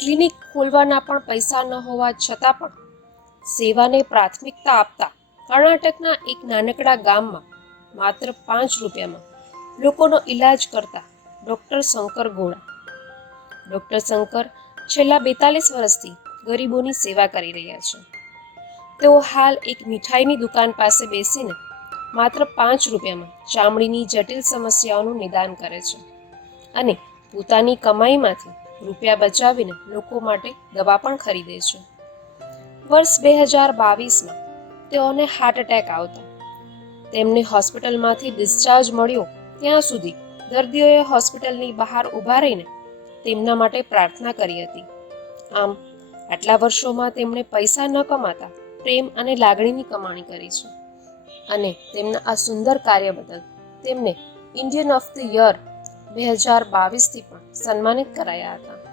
Clinic ખોલવાના પણ પૈસા ન હોવા છતાં પણ સેવાને પ્રાથમિકતા આપતા કર્ણાટકના એક નાનકડા ગામમાં માત્ર પાંચ રૂપિયામાં લોકોનો ઈલાજ કરતા ડૉક્ટર શંકર ગોળા. ડૉક્ટર શંકર છેલ્લા બેતાલીસ વર્ષથી ગરીબોની સેવા કરી રહ્યા છે. તેઓ હાલ એક મીઠાઈની દુકાન પાસે બેસીને માત્ર પાંચ રૂપિયામાં ચામડીની જટિલ સમસ્યાઓનું નિદાન કરે છે અને પોતાની કમાઈમાંથી રૂપિયા બચાવીને લોકો માટે દવા પણ ખરીદે છે. વર્ષ બે હજાર બાવીસમાં તેઓને હાર્ટ એટેક આવતા. તેમને હોસ્પિટલમાંથી ડિસ્ચાર્જ મળ્યો ત્યાં સુધી દર્દીઓએ હોસ્પિટલની બહાર ઊભા રહીને તેમના માટે પ્રાર્થના કરી હતી. આમ, આટલા વર્ષોમાં તેમણે પૈસા ન કમાતા પ્રેમ અને લાગણીની કમાણી કરી છે. અને તેમના આ સુંદર કાર્ય બદલ તેમને ઇન્ડિયન ઓફ ધ યર બે હજાર બાવીસથી પણ સન્માનિત કરાયા હતા.